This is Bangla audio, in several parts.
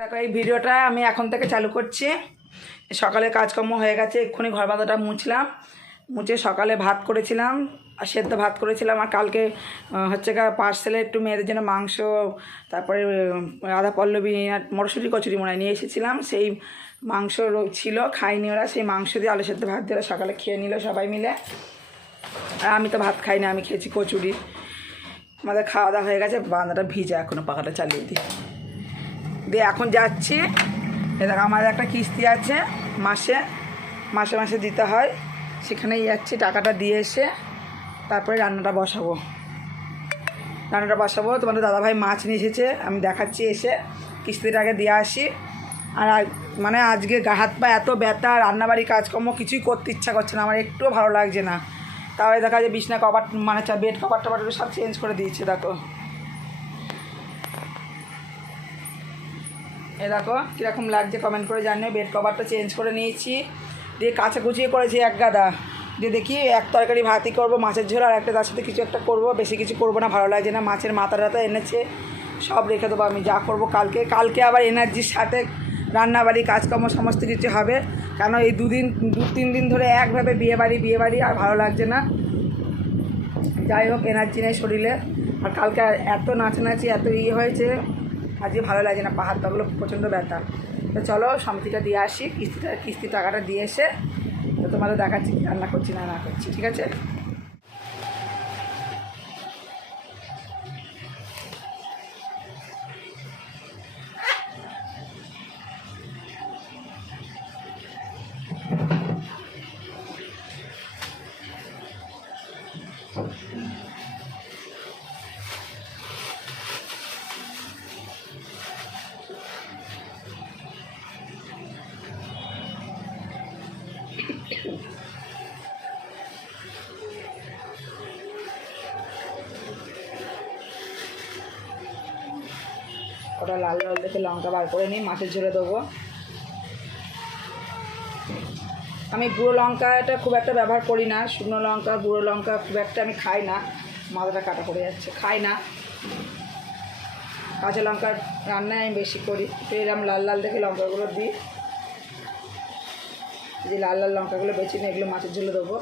দেখো এই ভিডিওটা আমি এখন থেকে চালু করছি। সকালে কাজকর্ম হয়ে গেছে, এক্ষুনি ঘর বাঁধাটা মুছলাম, মুছে সকালে ভাত করেছিলাম আর সেদ্ধ ভাত করেছিলাম। আর কালকে হচ্ছে পার্সেলে একটু মেয়েদের জন্য মাংস, তারপরে আদা পল্লবী আর মটরশুঁটি কচুরি মনে নিয়ে এসেছিলাম। সেই মাংস ছিল, খাইনি ওরা। সেই মাংস দিয়ে আলু সেদ্ধ ভাত দিয়ে সকালে খেয়ে নিল সবাই মিলে। আর আমি তো ভাত খাই না, আমি খেয়েছি কচুরি। আমাদের খাওয়া দাওয়া হয়ে গেছে, বাঁধাটা ভিজে, এখনও পাখাটা চালিয়ে দিই দিয়ে এখন যাচ্ছি। দেখো আমাদের একটা কিস্তি আছে, মাসে মাসে দিতে হয়, সেখানেই যাচ্ছি। টাকাটা দিয়ে এসে তারপরে রান্নাটা বসাবো। তোমাদের দাদাভাই মাছ নিয়ে এসেছে, আমি দেখাচ্ছি এসে। কিস্তিটাকে দিয়ে আসি। আর মানে আজকে হাত পা এত ব্যথা, রান্নাবাড়ি কাজকর্ম কিছুই করতে ইচ্ছা করছে না, আমার একটুও ভালো লাগছে না। তাহলে দেখা যায় বিছনা কভার মানে বেড কভার টভার সব চেঞ্জ করে দিয়েছে। দেখো দেখো কীরকম লাগছে কমেন্ট করে জানিও। বেড কভারটা চেঞ্জ করে নিয়েছি, দিয়ে কাচাকুচিয়ে করেছি এক গাদা। দিয়ে দেখি এক তরকারি ভাতই করবো, মাছের ঝোল, আর একটা তার সাথে কিছু একটা করবো, বেশি কিছু করবো না, ভালো লাগছে না। মাছের মাথাটা এনেছে, সব রেখে দেবো আমি, যা করবো কালকে আবার এনার্জির সাথে রান্নাবাড়ি কাজকর্ম সমস্ত কিছু হবে। কেন এই দু তিন দিন ধরে একভাবে বিয়েবাড়ি আর ভালো লাগছে না। যাই হোক, এনার্জি নেই শরীরে। আর কালকে এত নাচানাচি এত হয়েছে, আজকে ভালো লাগে না, পাহাড় পাগুলো প্রচণ্ড ব্যথা। তো চলো সমিতিটা দিয়ে আসি, কিস্তি টাকাটা দিয়ে এসে তো তোমাদের দেখাচ্ছি রান্না করছি না করছি, ঠিক আছে? ওটা লাল দেখে লঙ্কা বার করে নিই, মাছের ঝোলে দেবো। আমি গুঁড়ো লঙ্কাটা খুব একটা ব্যবহার করি না, শুকনো লঙ্কা গুঁড়ো লঙ্কা খুব একটা আমি খাই না, মাথাটা কাটা পড়ে যাচ্ছে, খাই না। কাঁচা লঙ্কার রান্নায় আমি বেশি করি। তো এরকম লাল দেখে লঙ্কাগুলো দিই, যে লাল লঙ্কাগুলো বেছে নিয়ে এগুলো মাছের ঝোলে দেবো।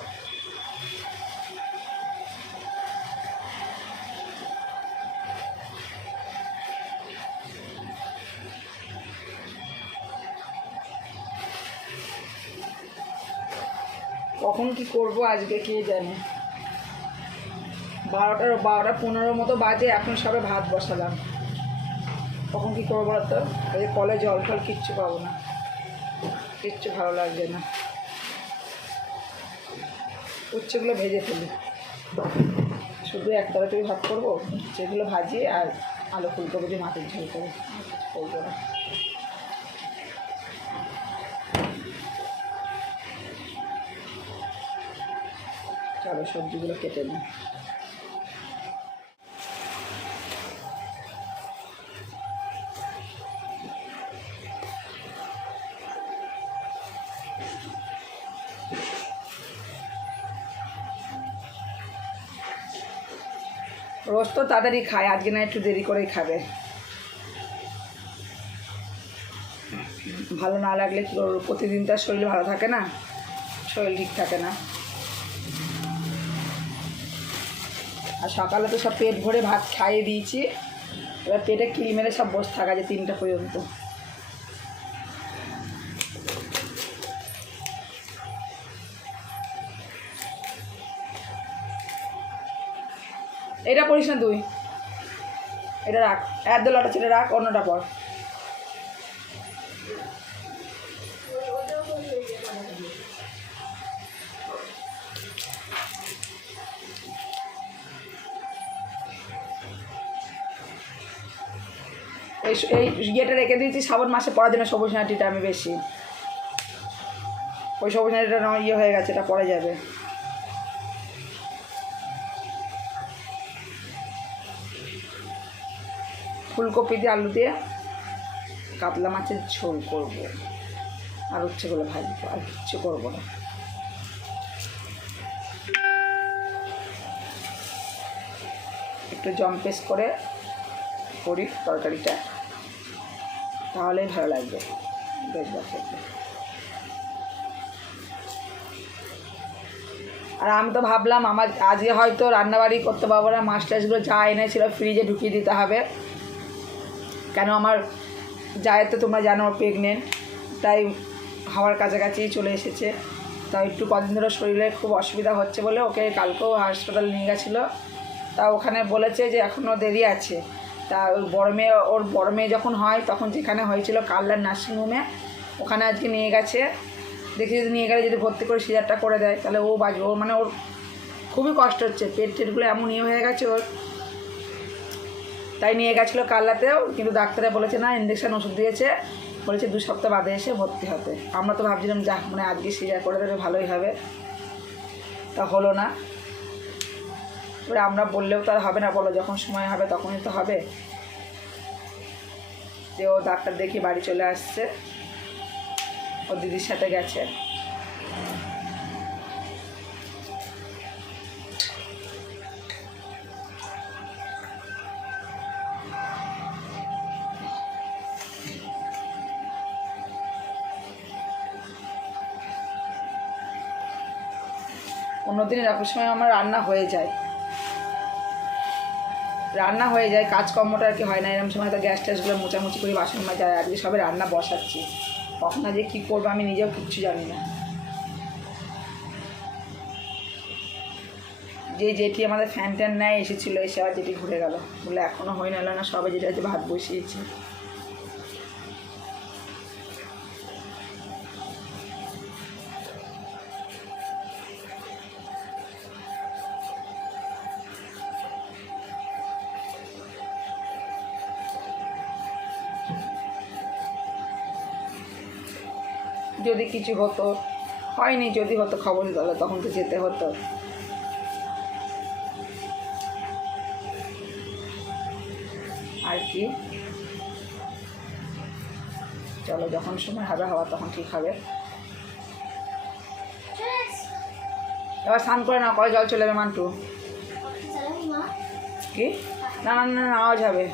কখন কি করব আজকে কে জানে। 12:15 মতো বাজে, এখন সবে ভাত বসালাম। কখন কি করবো বলো তো? এই কলে জল ফল কিচ্ছু পাবো না, কিচ্ছু ভালো লাগছে না। উচ্ছেগুলো ভেজে ফেলি, শুধু এক তরকারি ভাত করবো, সেগুলো ভাজি আর আলু ফুলকপি দিয়ে মাছের ঝোল করে করবো না। চলো সবজিগুলো কেটে নিই। রোজ তো তাড়াতাড়ি খায়, আজকে না একটু দেরি করেই খাবে। ভালো না লাগলে কী করবো, প্রতিদিন তার শরীর ভালো থাকে না, শরীর ঠিক থাকে না। আর সকালে তো সব পেট ভরে ভাত খাইয়ে দিয়েছি, এবার পেটে কিল মেরে সব বসে থাকা যে 3টা পর্যন্ত। এটা করিস না তুই, এটা রাখ, লটা ছেড়ে রাখ, অন্যটা পর। এই ইয়েটা রেখে দিয়েছি শ্রাবণ মাসে পরার জন্য, সবুজ নাটিটা আমি বেশি, ওই সবুজ নাটিটা ইয়ে হয়ে গেছে, এটা পরে যাবে। ফুলকপি দিয়ে আলু দিয়ে কাতলা মাছের ঝোল করবো, আর উচ্ছেগুলো ভাজবো, আর কিচ্ছু করবো না। একটু জম্পেস করে করি তরকারিটা। তাহলেই ভালো লাগবে দেখবে খেতে। আর আমি তো ভাবলাম আমার আজকে হয়তো রান্নাবাড়ি করতে পারবো না, মাছ টাছগুলো যা এনেছিল ফ্রিজে ঢুকিয়ে দিতে হবে, কেন আমার যায় তো তোমরা জানো প্রেগনেন্ট, তাই হওয়ার কাছাকাছি চলে এসেছে। তাই একটু কদিন ধরে শরীরে খুব অসুবিধা হচ্ছে বলে ওকে কালকেও হাসপাতালে নিয়ে গেছিলো। তা ওখানে বলেছে যে এখনও দেরি আছে। তা ওই ওর বড় মেয়ে যখন হয় তখন যেখানে হয়েছিল কাল্লার নার্সিংহোমে, ওখানে আজকে নিয়ে গেছে। দেখি যদি নিয়ে গেলে যদি ভর্তি করে সিজারটা করে দেয় তাহলে ও বাঁচবে। ওর মানে ওর খুবই কষ্ট হচ্ছে, পেট টেটগুলো এমন হয়ে গেছে ওর, তাই নিয়ে গেছিলো কাল্লাতেও। কিন্তু ডাক্তারে বলেছে না, ইঞ্জেকশান ওষুধ দিয়েছে, বলেছে 2 সপ্তাহ বাদে এসে ভর্তি হতে। আমরা তো ভাবছিলাম যা মানে আজকে সিজার করে দেবে ভালোই হবে, তা হলো না। এবারে আমরা বললেও তো আর হবে না, বলো যখন সময় হবে তখনই তো হবে। যে ও ডাক্তার দেখিয়ে বাড়ি চলে আসছে, ওর দিদির সাথে গেছে। অন্যদিন এরকম সময় আমার রান্না হয়ে যায়, কাজকর্মটা আর কি হয় না। এরকম সময় তো গ্যাস ট্যাসগুলো মোচামুচি করে বাসন মাজা যায়। আজকে সবে রান্না বসাচ্ছি, কখন আজকে কী করবো আমি নিজেও কিচ্ছু জানি না। যেটি আমাদের ফ্যান ট্যান নেয় এসেছিলো, এসে আবার যেটি ঘুরে গেল, বলে এখনও হয়ে নিল না, সবে যেটা হচ্ছে ভাত বসিয়েছি। যদি কিছু হতো, হয়নি, যদি হতো খবর তাহলে তখন তো যেতে হতো। আর কি, চলো যখন সময় হবে হওয়া তখন ঠিক হবে। এবার স্নান করে না, কলে জল চলে যাবে মান্টু। কি না না না, আওয়াজ হবে।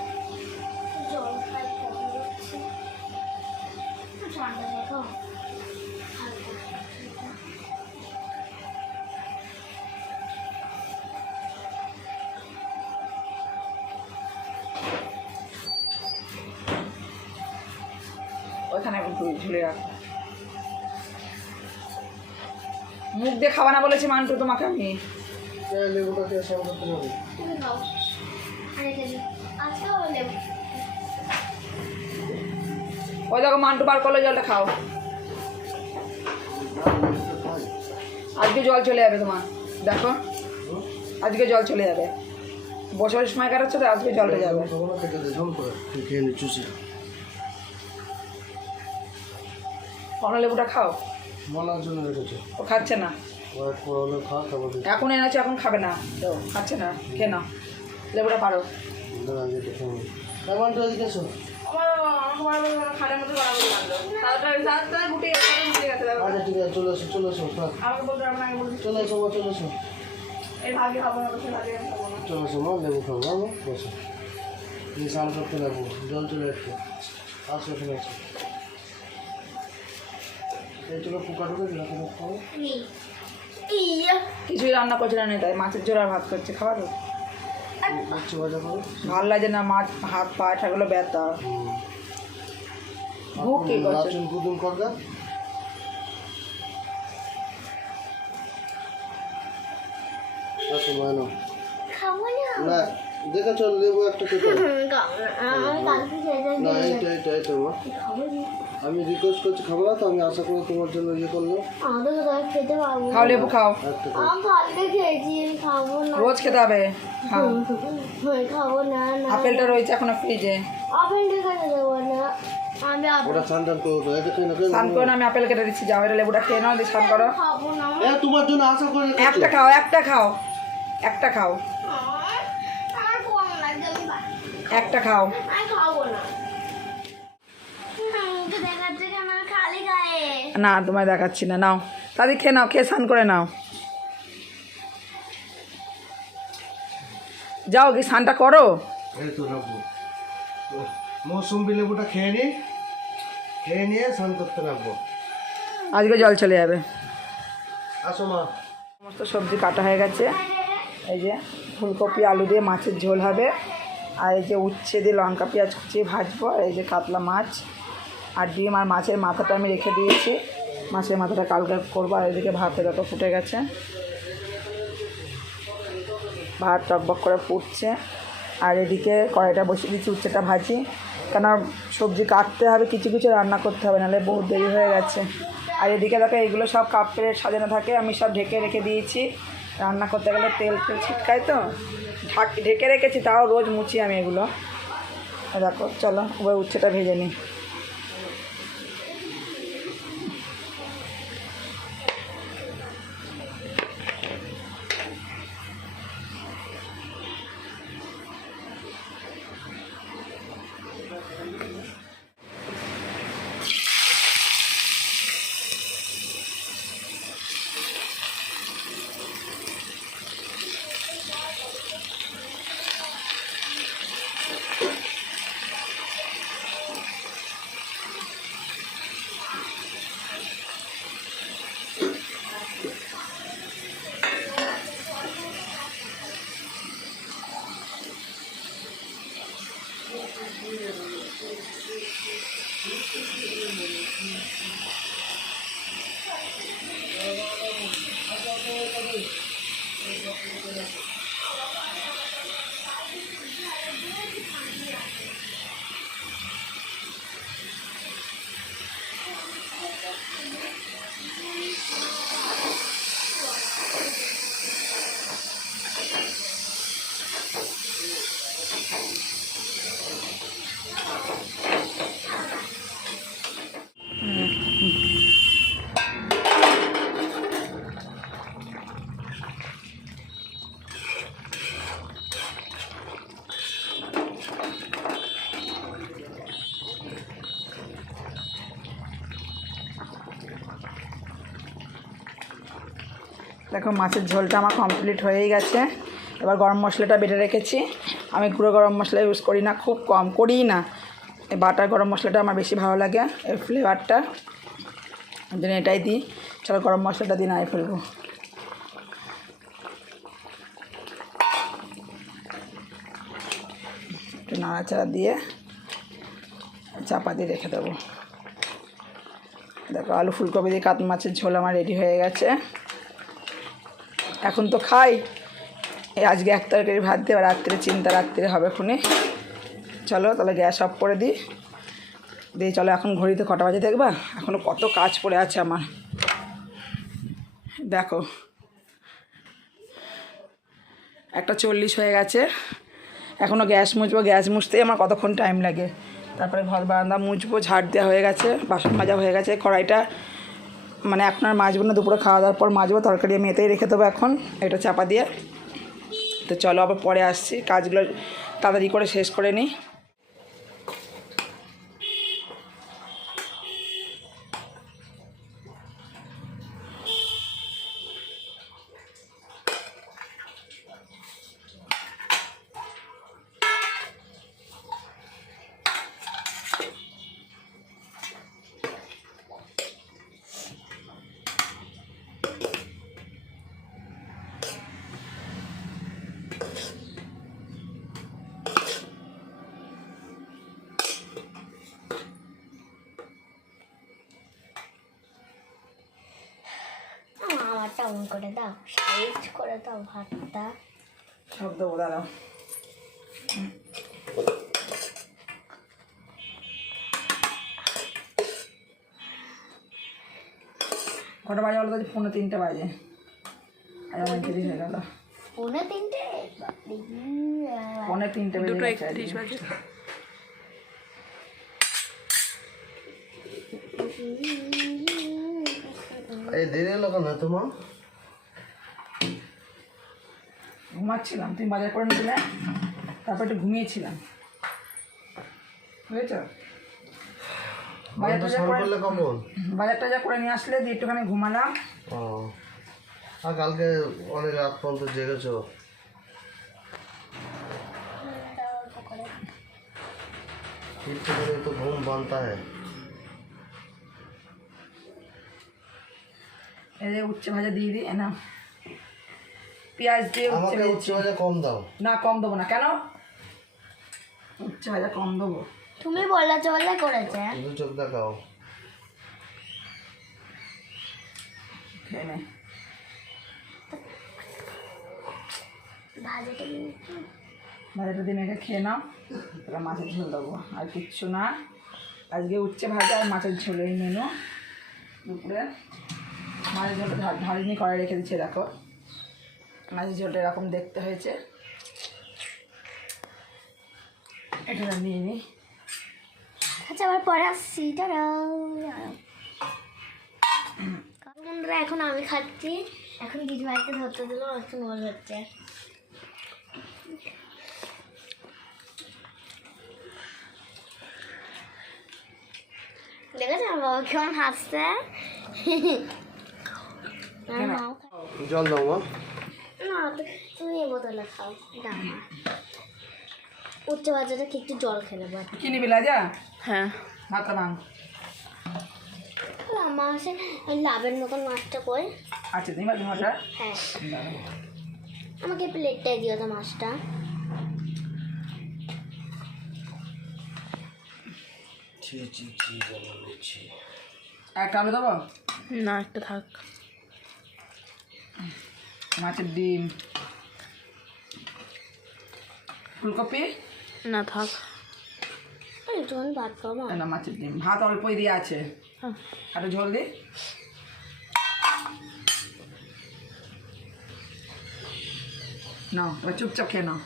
ওখানে ঝুলে রাখো, মুখ দিয়ে খাওয়া না বলেছি মান্টু তোমাকে আমি। ওই দেখো মান্টু বার করলে জলটা খাও, আজকে জল চলে যাবে তোমার, দেখো আজকে জল চলে যাবে। বছরের সময় কাটাচ্ছে তো আজকে জলটা যাবে। কমলা লেবুটা খাও, ও খাচ্ছে না, এখন এনেছো এখন খাবে না, তো খাচ্ছে না, খেয়ে নাও লেবুটা পারো। জল চলে আসছে, আসো শুনেছি এইগুলো পোকা ঢুকে কিছুই রান্না করছে না, তাই মাছের ঝোল আর ভাত করছে, খাওয়া তো ভালো লাগে না, মাছ হাত পা ঠাগুলো ব্যথা। ভুক কি করছে না, দেখে চল লেবু একটা খেতে না, এইটা মা আমি রিকোয়েস্ট করছি, খাবো না তো, আমি আশা করি তোমার জন্য ইয়ে করলাম। খাও লেবু খাও, খাবো না, রোজ খেতে হবে। খাবো না, আপেলটা রয়েছে এখনো ফ্রিজে, আপেলটা খেতে দেবো না, আমি ওটা স্নান করবো, এটা খেয়ে না, স্নান করো না, আমি আপেল কেটে দিচ্ছি, যাও এটা লেবুটা খেয়ে নাও, দিয়ে স্নান করো। খাবো না, তোমার জন্য আশা করে একটা খাও, একটা খাও, একটা খাও, আমার কম লাগছে, একটা খাও। আমি খাবো না, মুখে দেখাচ্ছে কেন খালি গায়ে। না তোমায় দেখাচ্ছি না, নাও তাদের খেয়ে নাও, খেয়ে স্নান করে নাও, যাও কি স্নানটা করো। এই তো রাখবো মৌসুম্বি লেবুটা খেয়ে নি, খেয়ে নিয়ে স্নান করতে লাগবো। আজকে জল চলে যাবে। আসো মা। সমস্ত সবজি কাটা হয়ে গেছে। এই যে ফুলকপি আলু দিয়ে মাছের ঝোল হবে, আর এই যে উচ্ছে দিয়ে লঙ্কা পেঁয়াজ কুচিয়ে ভাজবো, আর এই যে কাতলা মাছ আর ডিম, আর মাছের মাথাটা আমি রেখে দিয়েছি, মাছের মাথাটা কালকে করবো। আর এদিকে ভাতে দেখো ফুটে গেছে, ভাত টকবক করে ফুটছে। আর এদিকে কড়াইটা বসিয়ে দিচ্ছি, উচ্ছেটা ভাজি, কেন সবজি কাটতে হবে, কিছু কিছু রান্না করতে হবে, নাহলে বহুত দেরি হয়ে গেছে। আর এদিকে দেখো এইগুলো সব কাপ প্লেট সাজানো থাকে, আমি সব ঢেকে রেখে দিয়েছি। রান্না করতে গেলে তেল ছিটকায় তো, ঢেকে রেখেছি, তাও রোজ মুছি আমি এগুলো। দেখো চলো ওই উচ্ছেটা ভেজে নিই। দেখো মাছের ঝোলটা আমার কমপ্লিট হয়েই গেছে। এবার গরম মশলাটা বেটে রেখেছি, আমি গুঁড়ো গরম মশলা ইউজ করি না, খুব কম করিই না। এই বাটা গরম মশলাটা আমার বেশি ভালো লাগে, এর ফ্লেভারটা, ওই জন্য এটাই দিই। চলো গরম মশলাটা দিয়ে নাড়িয়ে ফেলবো। একটু নাড়াচাড়া দিয়ে চাপা দিয়ে রেখে দেবো। দেখো আলু ফুলকপি দিয়ে কাতলা মাছের ঝোল আমার রেডি হয়ে গেছে। এখন তো খাই, এই আজকে এক তরকারি ভাত দিয়ে, রাত্রে চিন্তা রাত্রে হবে খুনে। চলো তাহলে গ্যাস অফ করে দিই, দিয়ে চলো এখন ঘড়িতে কটা বাজে দেখবা, এখনও কত কাজ পড়ে আছে আমার। দেখো 1:40 হয়ে গেছে, এখনও গ্যাস মুছবো, গ্যাস মুছতেই আমার কতক্ষণ টাইম লাগে। তারপরে ঘর বারান্দা মুছবো, ঝাড় দেওয়া হয়ে গেছে, বাসন মাজা হয়ে গেছে, কড়াইটা মানে এখন আর মাজবো না, দুপুরে খাওয়া দাওয়ার পর মাজবো। তরকারি আমি এতেই রেখে দেবো এখন, এটা চাপা দিয়ে। তো চলো আবার পরে আসছি, কাজগুলো তাড়াতাড়ি করে শেষ করে নিই। আমারটা অন করে দাও, সাইজ করে দাও ভাতটা। সব দেবো, দাঁড়াও। কটা বাজে বলো তো? 2:45 বাজে, আর আমার দেরি হয়ে গেল। 2:45 3:45 বেজে গেছে। এই দেরি হলো কেন তোমার? ঘুমাচ্ছিলাম, তুমি বাজার করে নিলে, তারপর একটু ঘুমিয়েছিলাম, বুঝেছ? বাজারটা যা করে নিয়ে আসলে দিয়ে একটুখানি ঘুমালাম। ও, আর কালকে অনেক রাত পর্যন্ত জেগেছো। तो घूम बनता है। এই যে উচ্ছে ভাজা দিয়ে দিই না, পেঁয়াজ দিয়ে উচ্ছে আমাকে উচ্ছে ভাজা কম দাও। না কম দেবো না, কেন উচ্ছে ভাজা কম দেবো? তুমি বলেছো বলে করেছে। দু চোখ দেখাও। খেয়ে নে। ভাজাটা ভাজাটা দিয়ে মেখে খেয়ে নাও, এবার মাছের ঝোল দেবো, আর কিচ্ছু না। আজকে উচ্ছে ভাজা আর মাছের ঝোল এই মেনু দুপুরে। মাছের ঝোলটা ঢালিনি করে রেখে দিচ্ছে, দেখো মাছের ঝোলটা এরকম দেখতে হয়েছে। এটা নিয়ে নিই। আচ্ছা আবার পরে আসছি। বন্ধুরা এখন আমি খাচ্ছি, এখন দিদি ভাইকে ধরতে দিল, এখন মজা হচ্ছে। দেখেছো আমার বাবা কেমন হাসছে। আমার মাও খায়। জল দাও মা। না তুমি এই বোতলে খাও, দাও না। উচ্চ বাজারে কি একটু জল খেলে বাট কি নিবি লাজা? হ্যাঁ ভাতটা ভাঙ। আমার সে লাভের মতন মাছটা কই। আচ্ছা তুমি ভাবি মাছটা হ্যাঁ আমাকে প্লেটটাই দিও তো মাছটা। একটা আলু দেবো? না একটা থাক। মাছের ডিম, ফুলকপি না থাক, যখন ভাত খাবো। না মাছের ডিম, ভাত অল্পই দিয়ে আছে, আরো ঝোল দি। নাও এবার চুপচাপ খেয়ে নাও।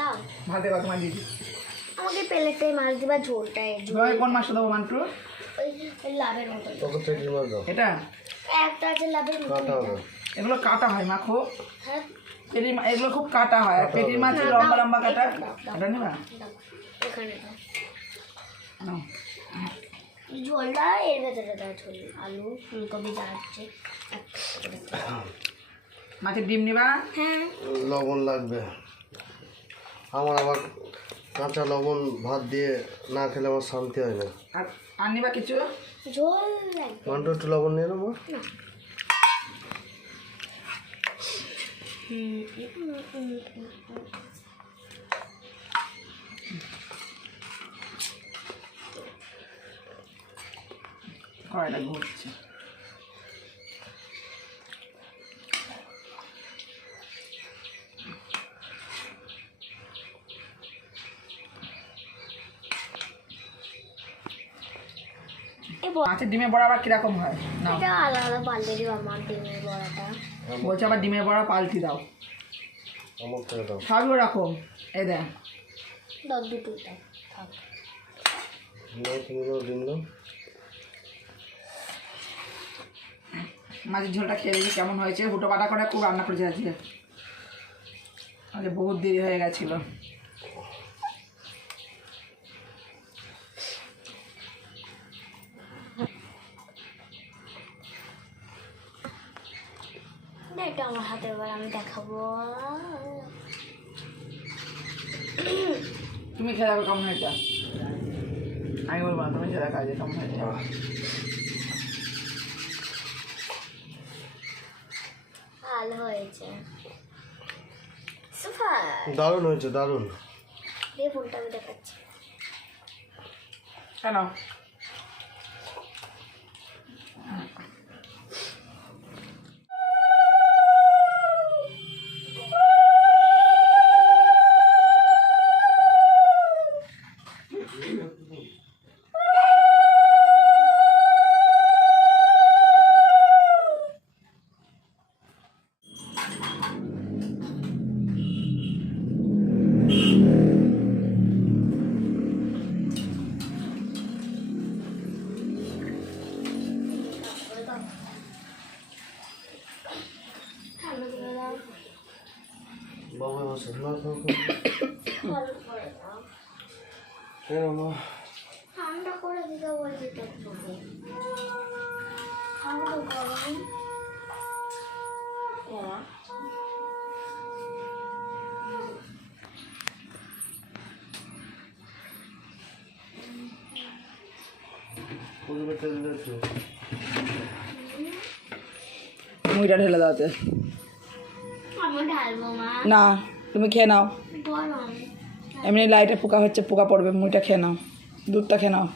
দাও ভাত দেবা তোমার দিদি। আমাকে প্লেটটাই মাছ দিবা, ঝোলটাই ঝোল কোন মাছটা দেবো মান্টু? ওই লাভের মতন। তোকে পেটির মাছ দাও। এটা একটা আছে লাভের মতন। কাটা হবে। এগুলো কাটা হয় মা খুব, হ্যাঁ এগুলো খুব কাটা হয়। আর পেটির মাছ লম্বা লম্বা কাটা, এটা নেবা? দাও এখানে দাও। নাও। ঝোলটা এর ভেতরে দাও, ঝোল আলু ফুলকপি যা আছে। মাছের ডিম নিবা? হ্যাঁ লবণ লাগবে আমার, আবার কাঁচা লবণ ভাত দিয়ে না খেলে আমার শান্তি হয় না। আর নিবা কিছু? ঝোল লাগবে। মান্টু একটু লবণ নিয়ে নেবো। কয়টা ঘুরছে। মাছের ডিমের বড়া আবার কিরকম হয়? না এটা আলাদা পাল্টে দিও আমার ডিমের বড়াটা। বলছে আবার ডিমের বড়া পাল্টি দাও, আমার থেকে দাও। সবই ওরকম। এই দেখ দাও দুটোটা থাক। তুমি দাও, ডিম দাও। মাছের ঝোলটা খেয়ে দেখি কেমন হয়েছে। হুটো পাটা করে খুব রান্না করেছে আজকে, আজকে বহুত দেরি হয়ে গেছিলো। এটা আমার হাতে, এবার আমি দেখাবো। তুমি খেয়ে দেখো কেমন হয়েছে, আমি বলবো না, তুমি খেয়ে দেখো আজকে কেমন হয়েছে। ভালো হয়েছে, সুপার। দারুণ হয়েছে, দারুণ। দিয়ে ফুলটা আমি দেখাচ্ছি। কেন ঠান্ডা করে দাও, বাবা বসে না ভালো করে দাও। ঠান্ডা করে দিতে বলছি তো তোকে। খাবো তো গরম। মুড়িটা ঢেলে দাওতে। আমার ঢালবো মা। না, তুমি খেয়ে নাও। বলো। এমনি লাইটে পোকা হচ্ছে, পোকা পড়বে, মুড়িটা খেয়ে নাও, দুধটা খেয়ে নাও।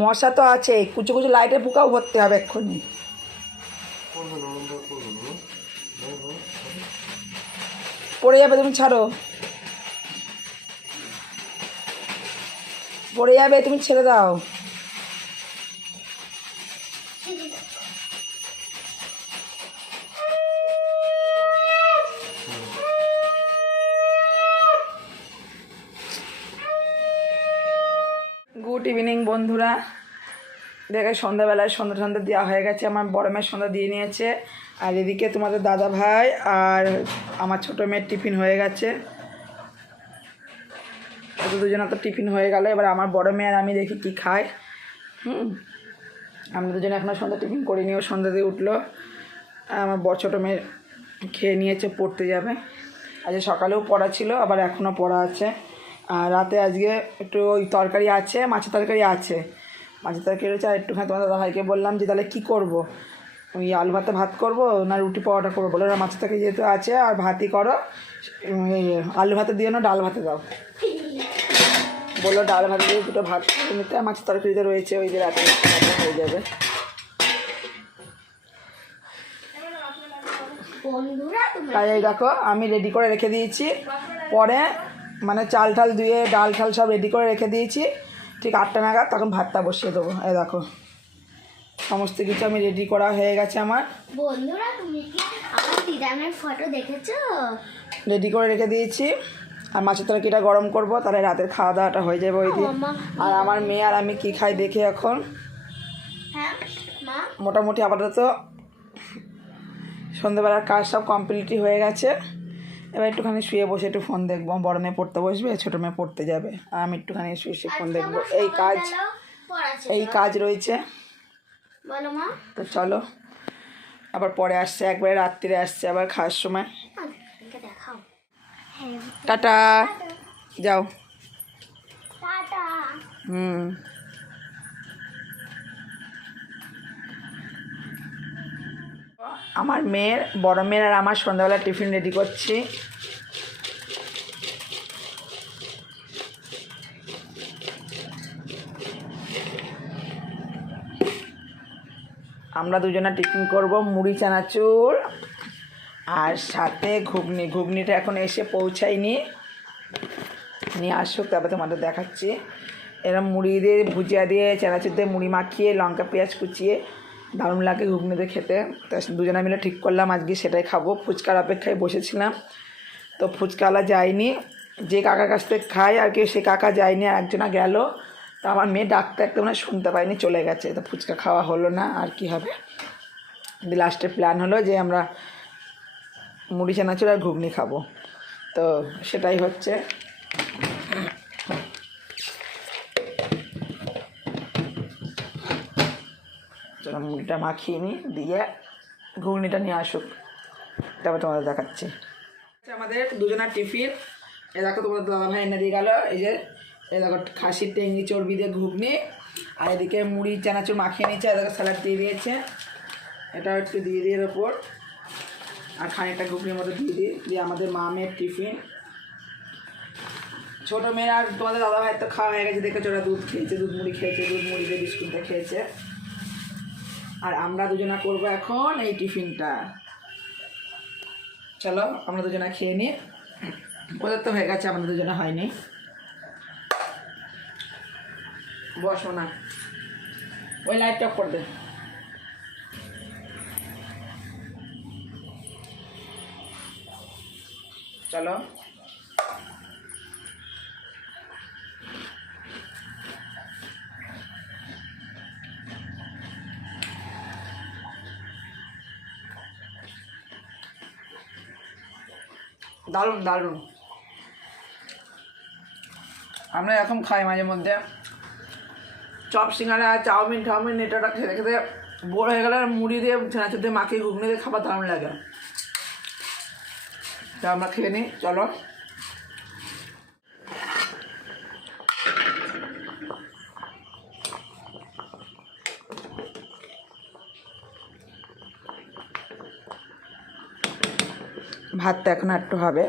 মশা তো আছে, কুচু কুচু লাইটের পোকাও ভরতে হবে এক্ষুনি। পড়ে যাবে, তুমি ছাড়ো, পড়ে যাবে, তুমি ছেড়ে দাও। গুড ইভিনিং বন্ধুরা, দেখে সন্ধ্যাবেলায় সন্ধ্যা দেওয়া হয়ে গেছে, আমার বড় মেয়ের সন্ধ্যা দিয়ে নিয়েছে, আর এদিকে তোমাদের দাদা ভাই আর আমার ছোটো মেয়ের টিফিন হয়ে গেছে। দুজনে তো টিফিন হয়ে গেল, এবার আমার বড় মেয়ে আর আমি দেখি কী খায়। আমরা দুজনে এখনও সন্ধ্যা টিফিন করিনি, ও সন্ধ্যা দিয়ে উঠলো। আমার বড় ছোটো মেয়ে খেয়ে নিয়েছে, পড়তে যাবে। আজকে সকালেও পড়া ছিল, আবার এখনও পড়া আছে। আর রাতে আজকে একটু ওই তরকারি আছে, মাছের তরকারি আছে, মাছের তরকারি রয়েছে। আর একটুখানি তোমার দাদাভাইকে বললাম যে তাহলে কী করবো, ওই আলু ভাতে ভাত করবো না রুটি পরোটা করবো। বলে ওরা মাছের তরকারি যেহেতু আছে আর ভাতই করো, আলু ভাতে দিয়ে না ডাল ভাতে দাও। বললো ডাল ভাতে দিয়ে দুটো ভাত নিতে, মাছের তরকারিতে রয়েছে, ওই যে রাতে হয়ে যাবে। তাই এই দেখো আমি রেডি করে রেখে দিয়েছি, পরে মানে চাল টাল ধুয়ে ডাল ঠাল সব রেডি করে রেখে দিয়েছি, ঠিক 8টা নাগাদ তখন ভাতটা বসিয়ে দেবো। এই দেখো সমস্ত কিছু আমি রেডি করা হয়ে গেছে আমার। বন্ধুরা তুমি কি আমার দিদানের ফটো দেখেছো? রেডি করে রেখে দিয়েছি, আর মাছের তরকারিটা গরম করব, তাহলে রাতের খাওয়া দাওয়াটা হয়ে যাবে ওই দিন। আর আমার মেয়ে আর আমি কী খাই দেখি এখন। হ্যাঁ মা, মোটামুটি আপাতত সন্ধ্যেবেলার কাজ সব কমপ্লিটই হয়ে গেছে। এবার একটুখানি শুয়ে বসে একটু ফোন দেখবো। বড় মেয়ে পড়তে বসবে, ছোটো মেয়ে পড়তে যাবে, আর আমি একটুখানি শুয়ে শুয়ে ফোন দেখবো। এই কাজ রয়েছে। বলো মা। তো চলো, আবার পরে আসছে, একবারে রাত্রিরে আসছে আবার খাওয়ার সময়। দেখাও। টাটা, যাও। টাটা। আমার মেয়ের, বড় মেয়ের আর আমার সন্ধ্যাবেলা টিফিন রেডি করছি। আমরা দুজনে টিফিন করব মুড়ি চানাচুর আর সাথে ঘুগনি। ঘুগনিটা এখন এসে পৌঁছায়নি, নিয়ে আসুক তারপরে তোমাদের দেখাচ্ছি। এরকম মুড়ি দিয়ে ভুজিয়া দিয়ে চানাচুর দিয়ে মুড়ি মাখিয়ে লঙ্কা পেঁয়াজ কুচিয়ে দারুণ লাগে ঘুগনিতে খেতে। তা দুজনে মিলে ঠিক করলাম আজকে সেটাই খাবো। ফুচকার অপেক্ষায় বসেছিলাম, তো ফুচকাওয়ালা যায়নি, যে কাকার কাছ থেকে খাই আর কি সে কাকা যায়নি, আর একজনা গেল। তো আমার মেয়ে ডাকতে একদম মানে শুনতে পায়নি, চলে গেছে। তো ফুচকা খাওয়া হলো না, আর কি হবে। লাস্টের প্ল্যান হলো যে আমরা মুড়ি চানাচুর আর ঘুগনি খাবো, তো সেটাই হচ্ছে। চলো মুড়িটা মাখিয়ে নিই, দিয়ে ঘুগনিটা নিয়ে আসুক, তারপর তোমাদের দেখাচ্ছি। আমাদের দুজনের টিফিন এ দেখো, তোমাদের দাদাভাই এনে দিয়ে গেল। এই যে এই দেখো খাসির টেঙ্গি চর্বি দিয়ে ঘুগনি, আর এদিকে মুড়ি চানাচুর মাখিয়ে নিয়েছে, এদিকে স্যালাড দিয়ে দিয়েছে, এটাও একটু দিয়ে দিয়ে এর ওপর, আর খানিকটা ঘুগনির মধ্যে দিয়ে আমাদের মা মেয়ের টিফিন। ছোটো মেয়ের আর তোমাদের দাদাভাই তো খাওয়া হয়ে গেছে, দেখেছো ওরা দুধ খেয়েছে, দুধ মুড়ি খেয়েছে, দুধ মুড়ি দিয়ে বিস্কুটটা খেয়েছে। আর আমরা দুজনা করবো এখন এই টিফিনটা। চলো আমরা দুজনা খেয়ে নিই, ওদের তো হয়ে গেছে, আমাদের দুজনে হয়নি। বসো না, ওই লাইটটা অফ করে দে। চলো দারুণ দারুণ। আমরা এরকম খাই মাঝে মধ্যে, চপ সিঙ্গারা চাউমিন এটা খেতে খেতে বড় হয়ে গেলে আর মুড়ি দিয়ে ছানাচুর দিয়ে মাখিয়ে ঘুগনি দিয়ে খাবার দারুণ লাগে। তা আমরা খেয়ে নিই, চলো। ভাতটা এখন একটু হবে।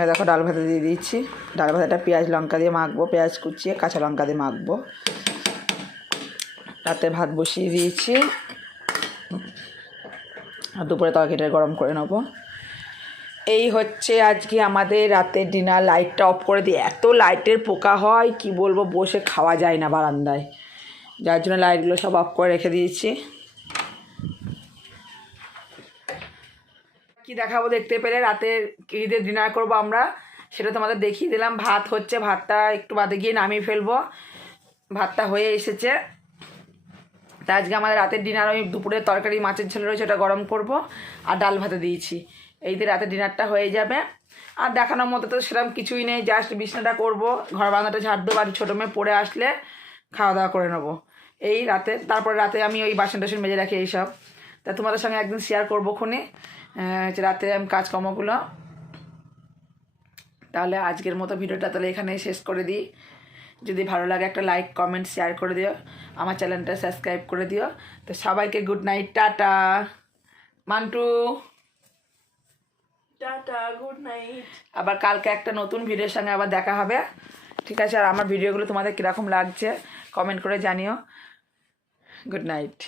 এই দেখো ডাল ভাতে দিয়ে দিচ্ছি। ডাল ভাতাটা পেঁয়াজ লঙ্কা দিয়ে মাখবো, পেঁয়াজ কুচিয়ে কাঁচা লঙ্কা দিয়ে মাখবো। রাতে ভাত বসিয়ে দিয়েছি, আর দুপুরে তরকারিটা গরম করে নেবো। এই হচ্ছে আজকে আমাদের রাতের ডিনার। লাইটটা অফ করে দিই, এত লাইটের পোকা হয় কি বলবো, বসে খাওয়া যায় না বারান্দায়, যার জন্য লাইটগুলো সব অফ করে রেখে দিয়েছি। কি দেখাবো দেখতে পেলে, রাতের ঈদের ডিনার করব আমরা, সেটা তোমাদের দেখিয়ে দিলাম। ভাত হচ্ছে, ভাতটা একটু বাদে গিয়ে নামিয়ে ফেলবো। ভাতটা হয়ে এসেছে। তা আজকে আমাদের রাতের ডিনার ওই দুপুরের তরকারি মাছের ঝোল রয়েছে, ওটা গরম করব, আর ডাল ভাতে দিয়েছি। এই দিয়ে রাতের ডিনারটা হয়ে যাবে। আর দেখানোর মতো তো সেরকম কিছুই নেই, জাস্ট বিছনাটা করব, ঘর বাঁধাটা ঝাড় দেবো, বাড়ি ছোটো মেয়ে পড়ে আসলে খাওয়া দাওয়া করে নেবো এই রাতে। তারপরে রাতে আমি ওই বাসন টাসন মেজে রাখি এইসব। তা তোমাদের সঙ্গে একদিন শেয়ার করবো খুনি রাতে আমি কাজকর্মগুলো। তাহলে আজকের মতো ভিডিওটা তাহলে এখানেই শেষ করে দিই। যদি ভালো লাগে একটা লাইক কমেন্ট শেয়ার করে দিও, আমার চ্যানেলটা সাবস্ক্রাইব করে দিও। তো সবাইকে good night, tata. Mantoux tata, good night. আবার কালকে একটা নতুন ভিডিওর সঙ্গে আবার দেখা হবে, ঠিক আছে? আর আমার ভিডিওগুলো তোমাদের কীরকম লাগছে কমেন্ট করে জানিও। Good night.